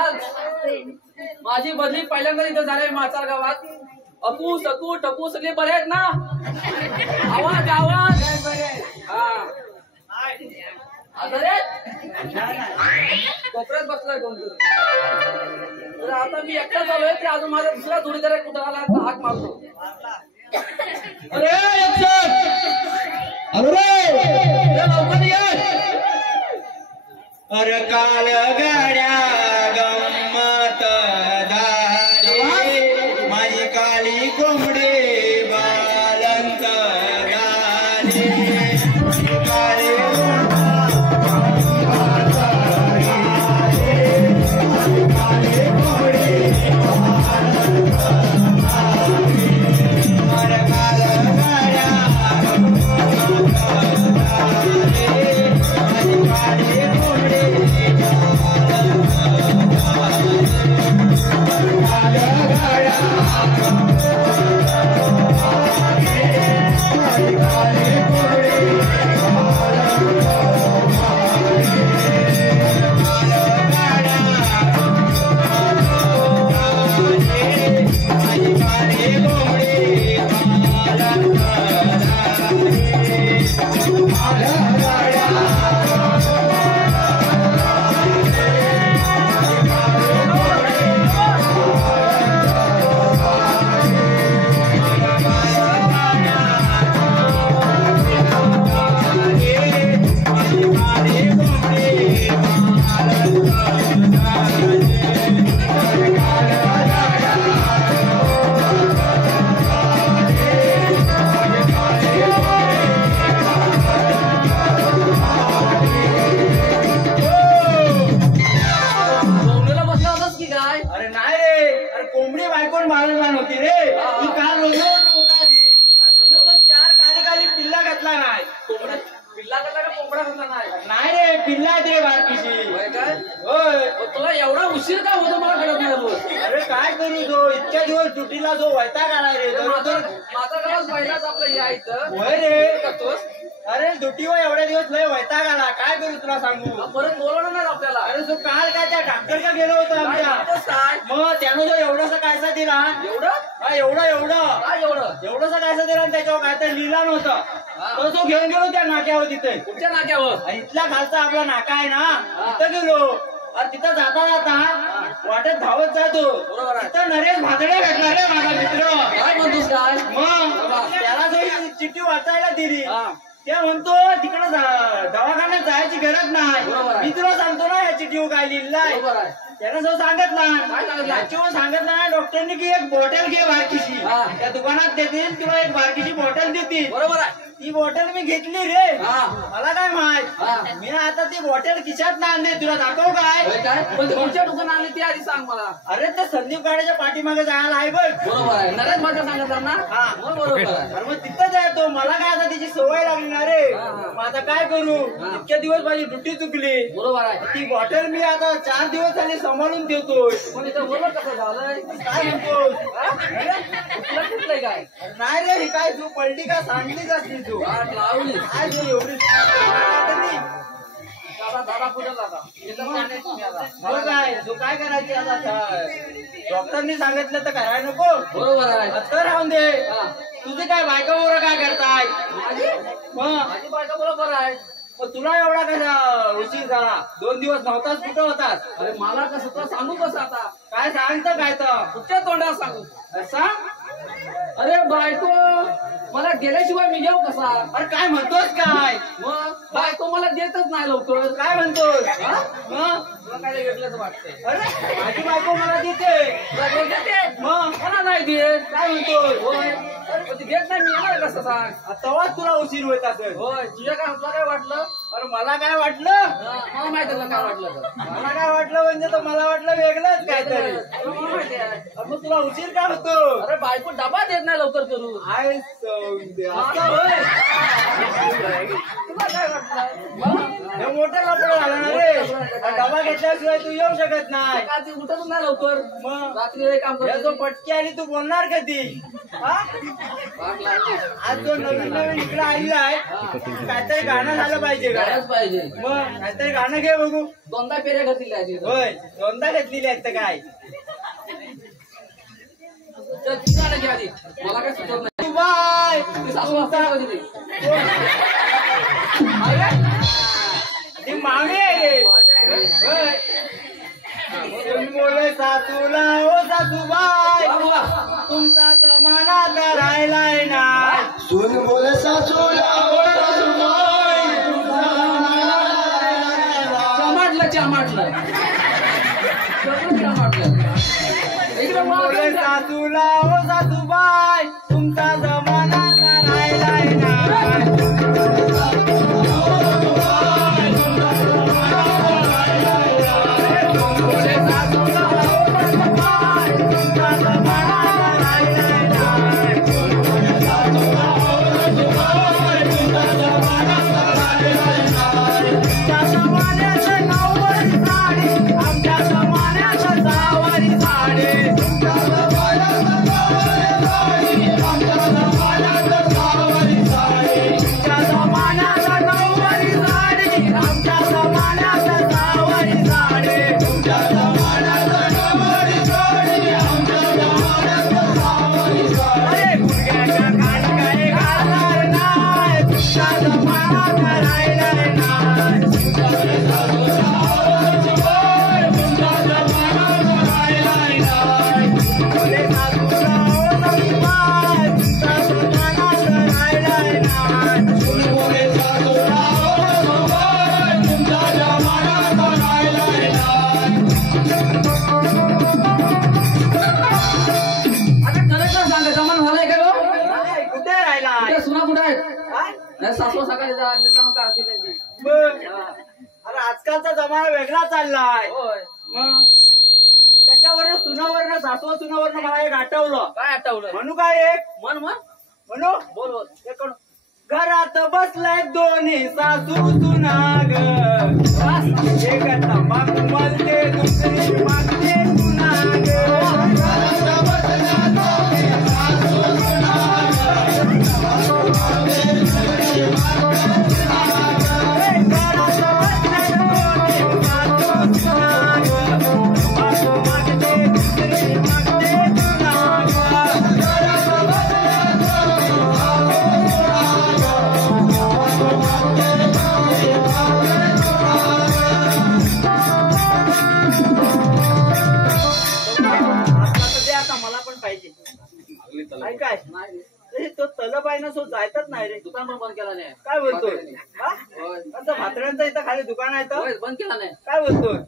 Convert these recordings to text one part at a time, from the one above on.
आज माझी बदली पहिल्यांदा इथं झाली माचार गावात. अकू सकू टकू सगळे बरे आहेत ना? आवाज आवाज हा कोपऱ्यात बसलाय कोणतं. तर आता मी एकटा चालूय ते अजून माझा दुसरा जोडीदार कुठं आला हाक मारतो. अरे लवकर ये. अरे काल गाड्या गंमत झाली माझी काली कोंबडी बालंत झाली काली नाही रे पिल्ला दे बारकीची. तुला एवढा उशीर का होतो मला कळत नाही रोज. अरे काय करू तो इतक्या दिवस ड्युटीला जो वैताग आला रे. माझा गावात पहिलाच आपलं या इथं होय रे करतोस. अरे ड्युटीवर एवढ्या दिवस लय वैताग आला काय करू तुला सांगू. परत बोलवणार नाही आपल्याला. अरे तो काल काय त्या डॉक्टरला गेलो होतो आमच्या. काय मग त्यानं जो एवढासा कायसा दिला एवढं हा एवढं काय एवढासा कायसा दिला आणि त्याच्यावर काय तर लिहिला नव्हतं. तो घेऊन गेलो त्या नाक्यावर तिथे. कुठच्या नाक्यावर? इथला खालचा आपला नाका आहे ना तिथं गेलो. अरे तिथं जाता जाता वाटेत धावत जातो. तिथं नरेश भातडे भेटला रे माझा मित्र. काय म्हणतोस काय? मग त्याला जो चिठ्ठी वाचायला दिली त्या म्हणतो तिकडं दवाखान्यात जायची गरज नाही. मी तुला सांगतो ना या चिठ्ठीवर काय लिहिलं आहे. त्यानं जो सांगितलं सांगितलं डॉक्टरनी की एक बॉटल घे बारकीची. त्या दुकानात देतील तुला एक बारकीची बॉटल देतील. बरोबर आहे. ती बॉटल मी घेतली रे. मला काय माहित मी आता ती बॉटल खिशात ना आणले. तुला दाखव काय कोणत्या दुकान आणली ती आधी सांग मला. अरे ते संदीप गाड्याच्या पाठीमागे जायला आहे बघ. बरोबर आहे. नरेश माझ्या सांगितलं ना. बरोबर आहे. अरे मग तिथं जायतो. मला काय आता तिची सवय लागली ना रे. मग आता काय करू इतक्या दिवस माझी ड्युटी चुकली. बरोबर आहे. ती बॉटल मी आता 4 दिवस झाले सांभाळून ठेवतोय. पण इथं बरोबर कसं झालंय काय म्हणतो तुला कुठलंय काय? नाही रे काय तू पलटी का सांगलीच असली तू. लावली काय तू एवढी दादा कुठं जाता मग काय तू काय करायची आता. डॉक्टरनी सांगितलं तर करायला नको. बरोबर आहे. तर राहून दे. तुझी काय बायका बरोबर काय करताय. माझी बायका बरोबर आहे. तुला एवढा कसा उशीर झाला. 2 दिवस नव्हताच कुठं होतास. अरे मला कसं तुला सांगू कसं आता. काय सांगतं काय तर कुठच्या तोंडात सांगू सांग. अरे बायको मला गेल्याशिवाय मी घेऊ कसा. अरे काय म्हणतोस काय. मग बायको मला देतच नाही लवकर. काय म्हणतोस मग तुला काय वेगळंच वाटतंय. अरे माझी बायको मला देते. मग मला नाही देत. काय म्हणतोय होय देत नाही मी येणार कसं सांग. तेव्हाच तुला उशीर होत असेल. होय तुझ्या काय तुला काय वाटलं. अरे मला काय वाटलं मला माहिती तुला काय वाटलं. मला काय वाटलं म्हणजे तर मला वाटलं वेगळंच काहीतरी. मग तुला उशीर काय होतो. अरे बायको डबा देत नाही लवकर करू. तुला काय वाटलं मोठं लपड झालं ना रे. डबा घेतल्याशिवाय तू येऊ शकत नाही. कालची उठतच नाही लवकर. मग रात्री काम जो पटकी आली तू बोलणार कधी? आज जो नवीन नवीन इकडे आलेला काहीतरी गाणं झालं पाहिजे. करायच पाहिजे. मग काहीतरी गाणं घे बघू. दोनदा पेऱ्या घातलेल्या होय, दोनदा घेतलेली आहेत तर काय. गाणं घे आधी. मला काय सुचत नाही. बाय ती मागे आहे. बोले सासूला ओ सासूबाई तुमचा जमाना करायलाय ना. सून बोले सासूला ओ सासूबाई चमाटलं बोले सासूला ओ सासूबाई तुमचा जमाना करायलाय ना. सासू सकाळी काढतील. अरे आजकालचा जमाना वेगळा चाललाय. मग त्याच्यावरनं सुनावरनं सासवा सुनावरनं मला एक आठवलं. काय आठवलं? म्हणू काय एक म्हणू बोल घरात बसलाय दोन्ही सासू सुनाग. एक तंबाखू मलते दुसरी मागते सुनाग. काय तो तलब आहे ना सो जायतच नाही रे. दुकान पण बंद केला नाही. काय बोलतोय? असं भातऱ्यांचं इथं खाली दुकान आहे तर बंद केला नाही. काय बोलतोय?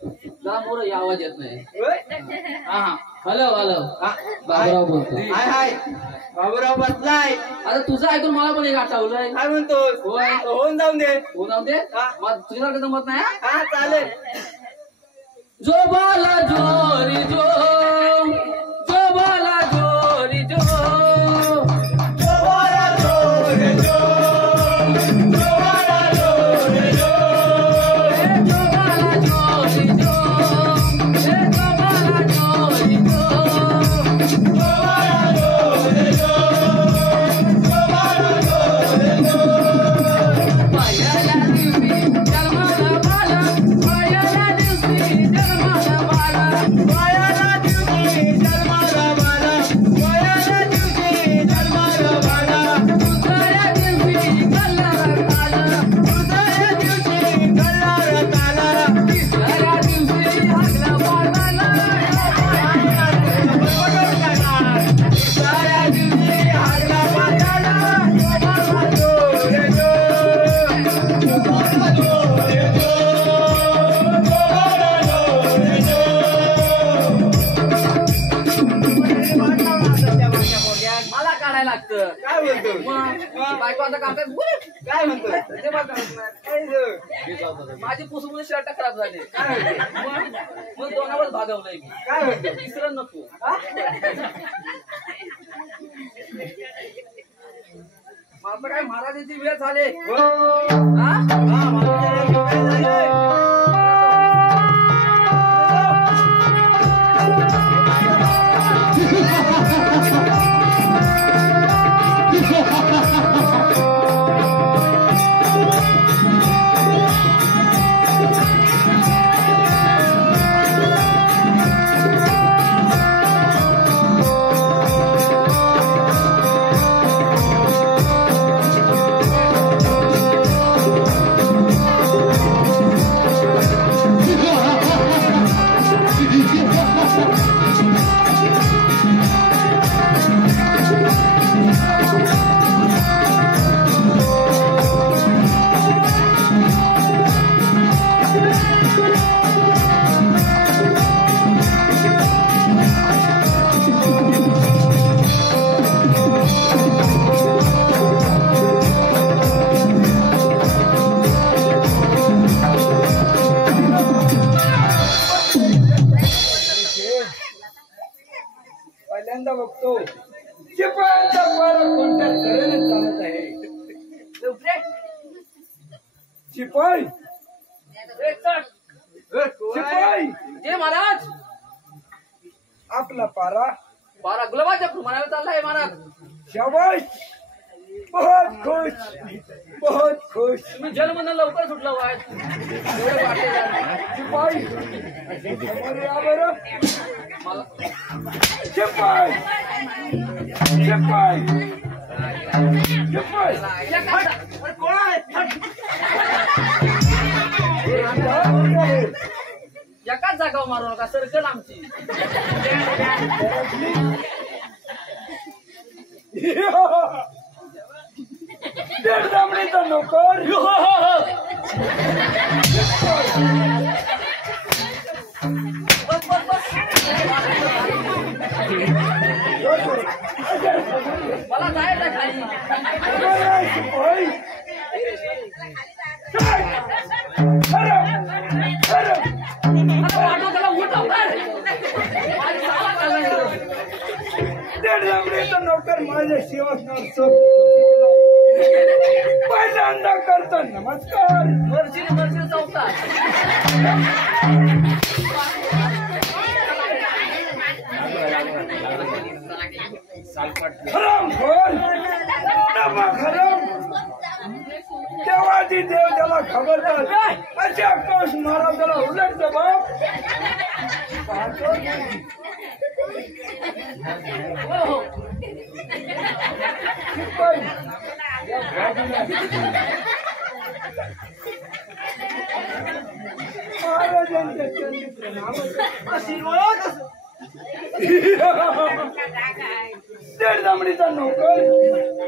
जरा मोर आवाज येत नाही. हा हॅलो बाबूराव बोलतोय. हाय हाय बाबूराव बसलाय. अरे तुझं ऐकून मला पण एक आठवलंय. काय म्हणतोस? होऊन जाऊन दे. तुझ्या जमत नाही. हा चालेल. जो बाला जोरी जो बाला जोरी जो बायको आता काम काय म्हणतोय? माझी पुसमुळे शर्ट खराब झाले. मग दोनावर भागवलंय मी. काय म्हणतो? तिसरं नको. माझं काय महाराजांची वेळ झाले पहिल्यांदा बघतो शिपायांचा पारा कोणत्या तऱ्हेने चालत आहे. शिपाई शिपाई जे महाराज आपला पारा बारा गुलाबाच्या प्रमाणावर चाललाय महाराज. शाबाश बहुत खुश बहुत खुश. तुम्ही जन्मनं लवकर सुटलं वाय एवढं वाटते शिपाई समोर या बरं. शिपाई शिपाई शिपाई कोण आहे एकाच जागावर मारू नका सर्कल आमची. दमडीचा नोकर बस बस बस मला जायचं खाली. शिपाई आता वाटो त्याला उठ लवकर. दमडीचा नोकर माझ्या शिवासनावर पहिल्यांदा करतो नमस्कार. मर्जी मर्जी चौथा खरम खोल नमा खरम देवादी देव त्याला खबरदार अशा कोश महाराजाला उलट जबाब पाहतो. शिपाई या बाजूला महाराजांच्या चरणी प्रणाम. दमडीचा नोकर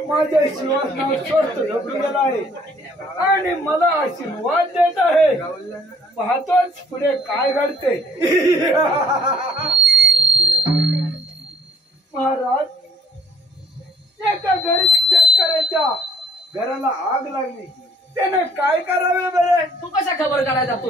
माझ्या शिवासनावर स्वस्त झोपून गेला आहे आणि मला आशीर्वाद देत आहे. पाहतोच पुढे काय घडते. महाराज एका गरीब शेतकऱ्याच्या घराला आग लागली. त्याने काय करावे बरे. तू कशा खबर काढायला जातो.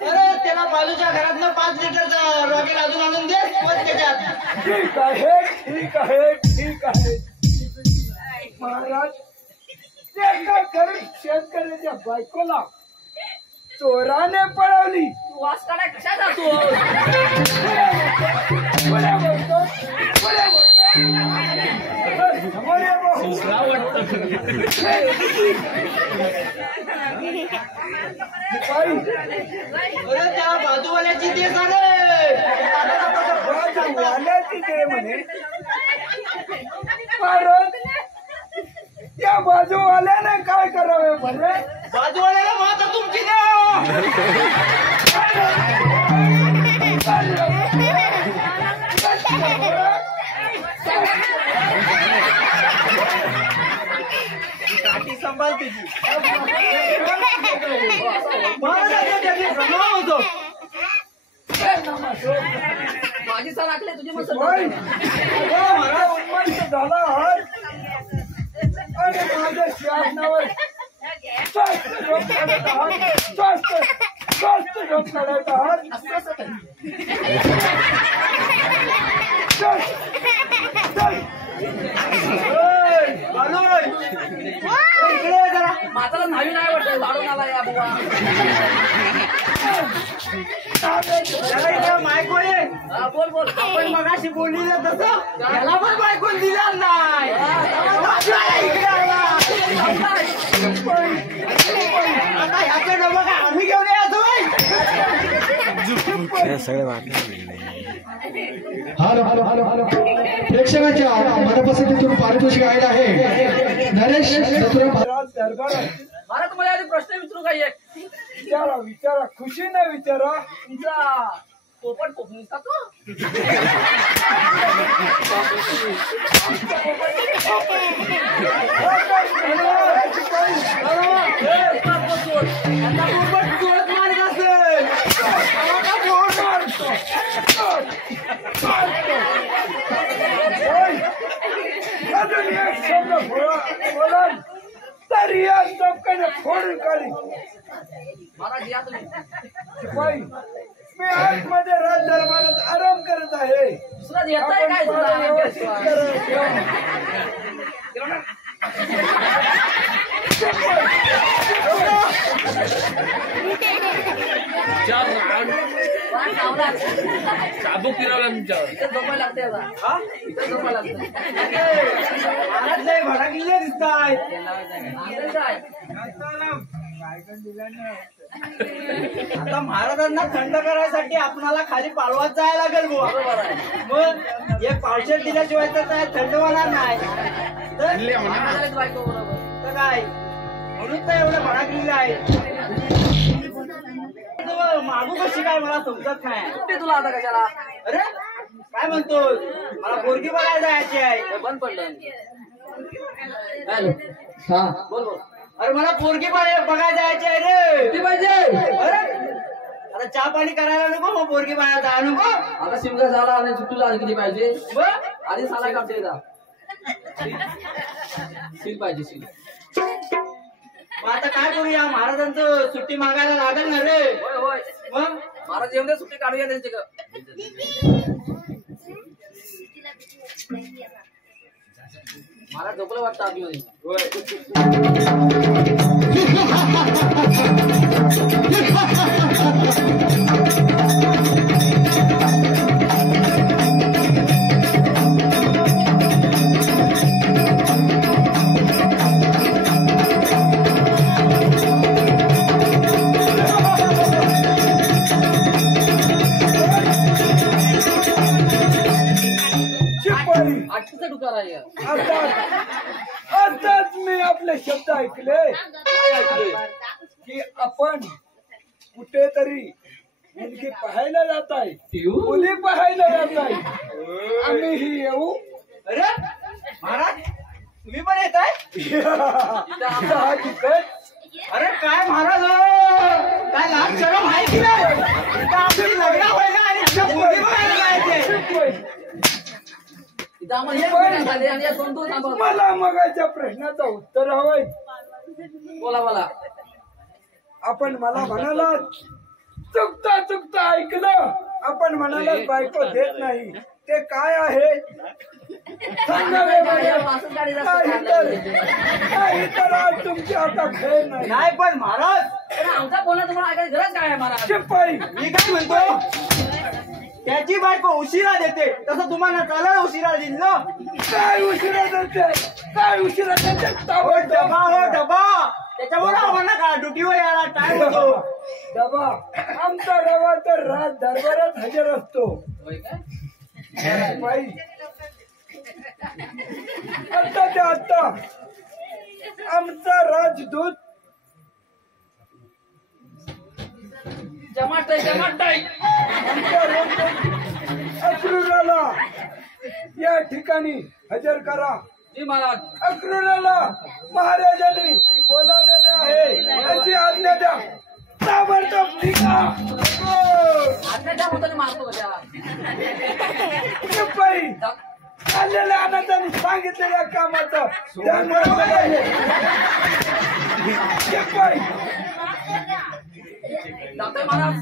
अरे त्याला बाजूच्या घरातनं 5 लिटरचा रॉकेट अजून आणून दे त्याच्यात. ठीक आहे ठीक आहे ठीक आहे. महाराज एका गरीब शेतकऱ्याच्या बायकोला चोराने पळवली. तू वास काढाय कशा जातो. पुढे बोलतो पुढे बोलतो. समोर ये भाऊ. शिपाई अरे त्या बाजूवाल्याची ते सांगे बाजूवाल्याची दे म्हणे. कारण त्या बाजूवाल्याने काय करावे म्हणे. बाजूवाल्याला माता तुमची द्या. काठी सांभाळ तिची. होतो माझी सर आखले तुझी मस्त. मला उन्मत्त झाला आहात आणि माझ्या शासनावर स्वस्त स्वस्त झोप काढायचा आहात चल, चल. इकडे जरा माझा नवीन आहे वाटतं लाडून आला या बुवा बायको ये. हा, बोल बोल आपण मगाशी बोललेलं तसं त्याला पण बायको दिला नाही. इकडे आला. आता ह्याचं डबा काय आम्ही घेऊन यायचो हॅलो हॅलो हॅलो हॅलो प्रेक्षकांच्या मनपसंतीतून पारितोषिक आलेलं आहे. नरेश दत्तूराम दरबार आहे. मला तुम्हाला आधी प्रश्न विचारू काही एक विचारा विचारा खुशीने विचारा. तुमचा पोपट कोकणीचा तो अजून एक शब्द बोलाल तर या चौकाने फोडून काढी. महाराज या तुम्ही शिपाई मी आतमध्ये राज दरबारात आराम करत आहे. दुसरा येताय काय आपण तुला मला व्यवस्थित करा. चाबूक फिरवला तुमच्यावर इथं झोपायला लागते आता. इथं झोपायला लागते महाराज लय भडकलेले दिसताय. आता महाराजांना थंड करायसाठी आपणाला खाली पाळवात जायला लागेल बुवा. बरोबर आहे. मग हे पावशेर दिल्याशिवाय तर काय थंड होणार नाही बायको बरोबर तर काय म्हणून तर एवढं भडकलेलं आहे. मागू कशी काय मला समजत नाही. सुट्टी तुला आता कशाला अरे काय म्हणतो मला पोरगी बघायला जायची आहे. हे बंद पडलं हॅलो हा बोल बोल अरे मला पोरगी बघायला जायची आहे रे. किती पाहिजे अरे आता चहा पाणी करायला नको मग पोरगी बघायला जायला नको. आता शिमगा झाला आणि सुट्टीला आणि किती पाहिजे मग आधी साला काढते सील पाहिजे सील आता काय करूया महाराजांचं सुट्टी मागायला लागेल ना रे. होय होय मग महाराज येऊन दे सुट्टी काढूया त्यांची महाराज झोपलं वाटतं आतमध्ये आठचा डुकार आहे आताच मी आपले शब्द ऐकले की आपण कुठेतरी मुलगी पाहायला जात आहे. मुली पाहायला जात आहे. आम्हीही येऊ. अरे महाराज तुम्ही पण येत आहे. अरे काय महाराज काय लाज शरम आहे की नाही. आपली लग्न व्हायला आणि पोरगी बघायला जायचे. मला मगाच्या प्रश्नाचं उत्तर हवंय. बोला बोला आपण मला म्हणाला चुकता चुकता ऐकलं. आपण म्हणाला बायको देत नाही ते काय आहे काही तर आज तुमची आता खेळ नाही. नाही पण महाराज आमचा बोलणं तुम्हाला ऐकायची गरज काय आहे महाराज. शिपाई मी काय म्हणतो त्याची बायको उशिरा देते तसं तुम्हाला चालायला उशिरा देईल ना. काय उशिरा देते काय उशिरा देते. डबा हो डबा त्याच्यामुळे आम्हाला का ड्युटीवर यायला टाइम होतो. डबा आमचा डबा तर राज दरबारात हजर असतो. होय काय बाई आत्ताच्या आत्ता आमचा राजदूत जमाट आमच्या राजदूत अक्रूराला या ठिकाणी हजर करा. जी महाराज अक्रूराला महाराजांनी बोलावलेले आहे अशी आज्ञा द्या. ताबडतोब निघा. आत्म्याच्या मुद्द्याने मारतो का त्याला. शिपाई आलेल्या आनंदाने सांगितलेल्या कामाचं ध्यान शिपाई जातोय महाराज.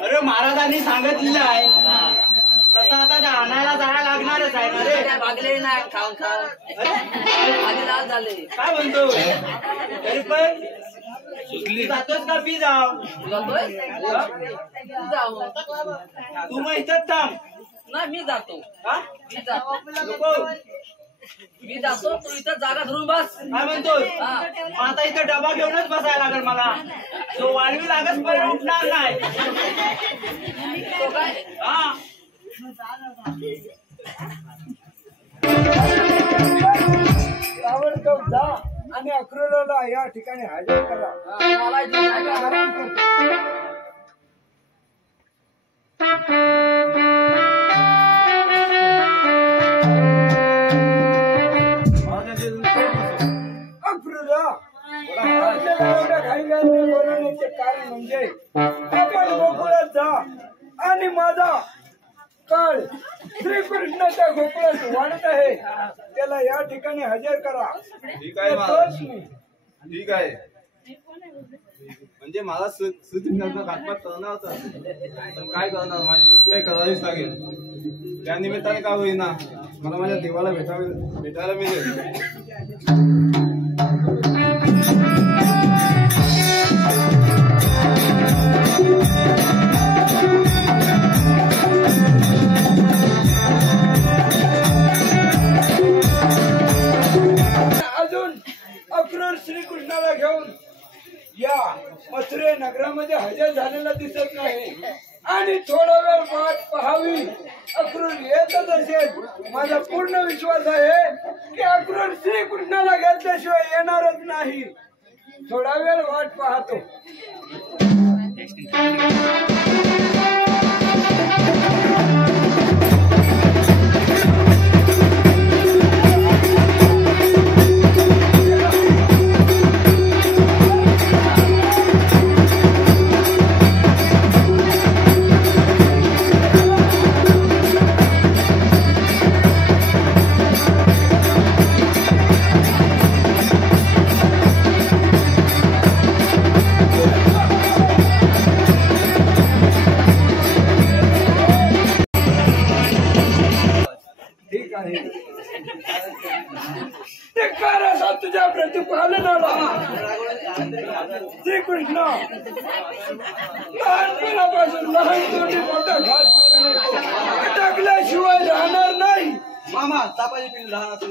अरे महाराजांनी सांगितलेलं आहे तसं आता त्या आणायला जायला लागणारच आहे ना रे. भागले नाही खाऊन खाऊन लाल झाले. काय म्हणतो तरी पण जातोस का पी जाव तू मग इथंच थांब. नाही मी जातो. हा? मी जातो नको. मी जातो तू इथं जागा धरून बस. काय म्हणतोस मग आता इथं डबा घेऊनच बसायला लागेल मला. तो वाढवी लागच पण उठणार नाही. तो काय हा ताबडतोब जा आणि अक्रोडाला या ठिकाणी हजर करा. मला इथे जागा आराम करतो. अक्रोडा आपल्याला एवढ्या घाईघाईने बोलवण्याचे कारण म्हणजे आपण गोकुळात जा आणि माझा काळ श्रीकृष्णाच्या गोकुळात वाढत आहे त्याला या ठिकाणी हजर करा. ठीक आहे येतोच मी. ठीक आहे. म्हणजे मला श्रीकृष्णाचा घातपात करणार होता पण काय करणार माझी काय करावीच लागेल. त्या निमित्ताने काय होईना मला माझ्या देवाला भेटायला मिळेल. अजून अक्रूर श्रीकृष्णाला घेऊन या मथुरे नगरामध्ये हजर झालेला दिसत नाही आणि थोडा वेळ वाट पाहावी. अक्रूर येतच असेल. माझा पूर्ण विश्वास आहे की अक्रूर श्रीकृष्णाला घेतल्याशिवाय येणारच नाही. थोडा वेळ वाट पाहतो. ठीक आहे. ते कार तुझ्या प्रतिपालनाला श्रीकृष्ण लहानपणापासून लहान मोठी मोठा घास टाकल्याशिवाय राहणार नाही. मामा तापाची पिल्लू लहान असून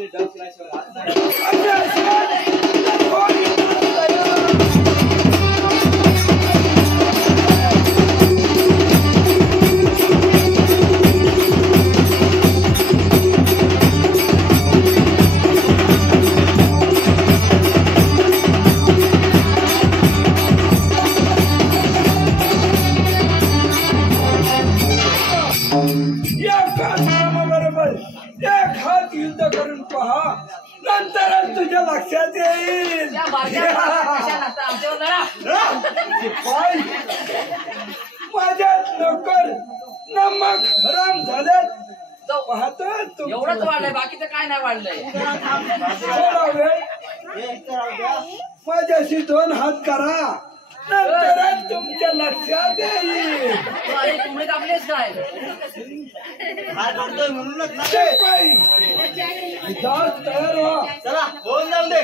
बरोबर एक हात युद्ध करून पहा नंतरच तुझ्या लक्षात येईल. माझ्यात नोकर नमक हराम झाल्यात पाहतो तू. एवढंच वाढलंय बाकीचं काय नाही वाढलंय. थोडा वेळ माझ्याशी 2 हात करा नंतरच तुमच्या लक्षात येईल. तुम्ही आपलेच काय काय करतोय म्हणूनच ना शिपाई, जास्त तयार व्हा. चला होऊन जाऊ दे.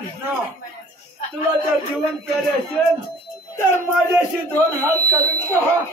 कृष्णा तुला जर जीवन प्यारे असेल तर माझ्याशी 2 हात करून पहा.